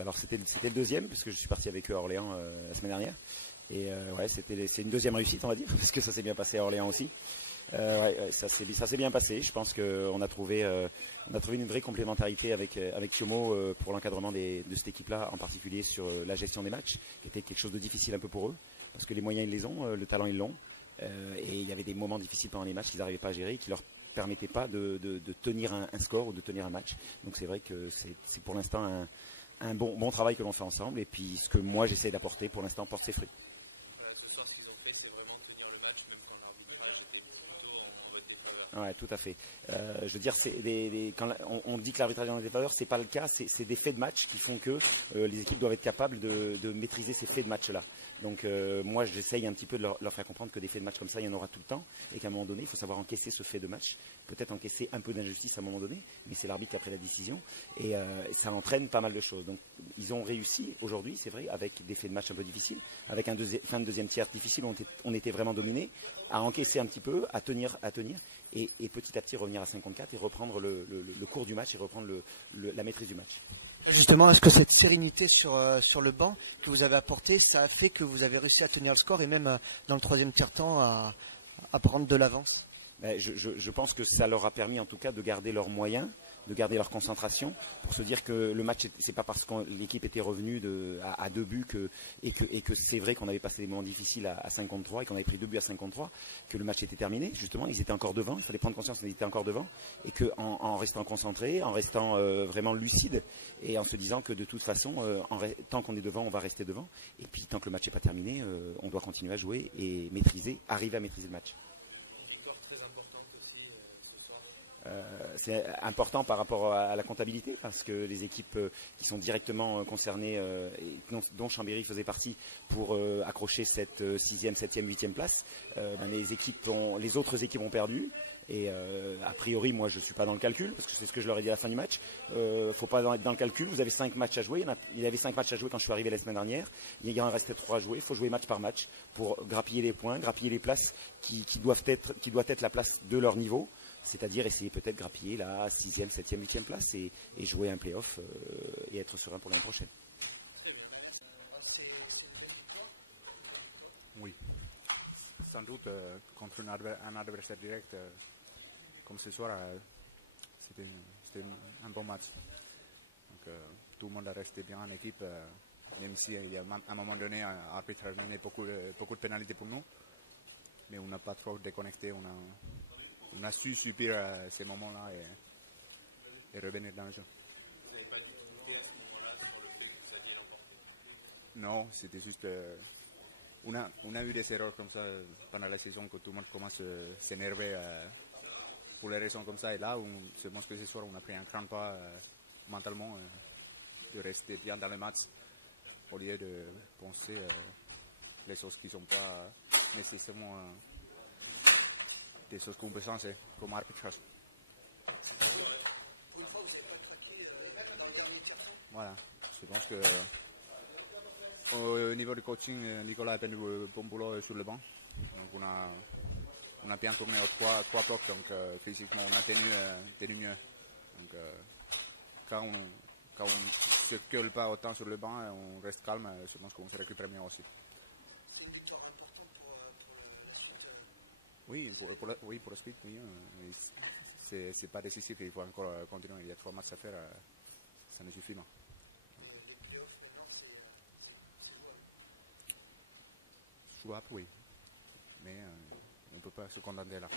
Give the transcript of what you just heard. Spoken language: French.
Alors c'était le deuxième, parce que je suis parti avec eux à Orléans la semaine dernière. Et ouais, c'est une deuxième réussite, on va dire, parce que ça s'est bien passé à Orléans aussi. Ouais, ça s'est bien passé. Je pense qu'on a trouvé une vraie complémentarité avec Thiomo pour l'encadrement de cette équipe-là, en particulier sur la gestion des matchs, qui était quelque chose de difficile un peu pour eux, parce que les moyens ils les ont, le talent ils l'ont, et il y avait des moments difficiles pendant les matchs qu'ils n'arrivaient pas à gérer, qui leur permettaient pas de tenir un score ou de tenir un match. Donc c'est vrai que c'est pour l'instant un bon travail que l'on fait ensemble, et puis ce que moi j'essaie d'apporter pour l'instant porte ses fruits. Ouais, tout à fait. Je veux dire, quand on dit que l'arbitrage est en défaveur, c'est pas le cas. C'est des faits de match qui font que les équipes doivent être capables de maîtriser ces faits de match-là. Donc moi, j'essaye un petit peu de leur faire comprendre que des faits de match comme ça, il y en aura tout le temps, et qu'à un moment donné, il faut savoir encaisser ce fait de match. Peut-être encaisser un peu d'injustice à un moment donné, mais c'est l'arbitre qui a pris la décision, et ça entraîne pas mal de choses. Donc ils ont réussi aujourd'hui, c'est vrai, avec des faits de match un peu difficiles, avec fin de deuxième tiers difficile où on était vraiment dominé, à encaisser un petit peu, à tenir. Et petit à petit revenir à 54 et reprendre le cours du match et reprendre la maîtrise du match. Justement, est-ce que cette sérénité sur le banc que vous avez apportée, ça a fait que vous avez réussi à tenir le score et même dans le troisième tiers-temps à prendre de l'avance? Je pense que ça leur a permis en tout cas de garder leurs moyens, de garder leur concentration, pour se dire que le match, c'est pas parce que l'équipe était revenue à 2 buts et que c'est vrai qu'on avait passé des moments difficiles à 5 contre 3 et qu'on avait pris 2 buts à 5 contre 3 que le match était terminé. Justement, ils étaient encore devant, il fallait prendre conscience qu'ils étaient encore devant, et qu'en restant concentrés, en restant vraiment lucide, et en se disant que de toute façon, tant qu'on est devant, on va rester devant, et puis tant que le match n'est pas terminé, on doit continuer à jouer et arriver à maîtriser le match. C'est important par rapport à la comptabilité, parce que les équipes qui sont directement concernées, et dont Chambéry faisait partie, pour accrocher cette 6e, 7e, 8e place, les autres équipes ont perdu. Et a priori, moi, je ne suis pas dans le calcul, parce que c'est ce que je leur ai dit à la fin du match. Faut pas être dans le calcul. Vous avez 5 matchs à jouer. Il y avait 5 matchs à jouer quand je suis arrivé la semaine dernière. Il en restait 3 à jouer. Il faut jouer match par match pour grappiller les points, grappiller les places qui doivent être la place de leur niveau. C'est-à-dire essayer peut-être de grappiller la 6e, 7e, 8e place et jouer un play-off et être serein pour l'année prochaine. Oui, sans doute contre un adversaire direct comme ce soir, c'était un bon match. Donc, tout le monde a resté bien en équipe, même si il y a à un moment donné, l'arbitre a donné beaucoup de pénalités pour nous, mais on n'a pas trop déconnecté. On a su subir ces moments-là et revenir dans le jeu. Vous n'avez pas dû douter à ce moment-là sur le fait que vous aviez l'emporté? Non, c'était juste... on a eu des erreurs comme ça pendant la saison, que tout le monde commence à s'énerver pour les raisons comme ça. Et là, je pense que ce soir, on a pris un grand pas mentalement de rester bien dans le match au lieu de penser les choses qui ne sont pas nécessairement... des choses qu'on peut changer comme arbitrage. Voilà, je pense que au niveau du coaching, Nicolas a fait du bon boulot sur le banc. Donc on a bien tourné aux trois blocs, donc physiquement on a tenu mieux. Donc quand on ne se gueule pas autant sur le banc, on reste calme, je pense qu'on se récupère mieux aussi. C'est une victoire importante pour oui, pour le speed, oui. C'est pas décisif, il faut encore continuer. Il y a 3 matchs à faire, ça ne suffit pas. Jouable, oui. Mais on ne peut pas se contenter là.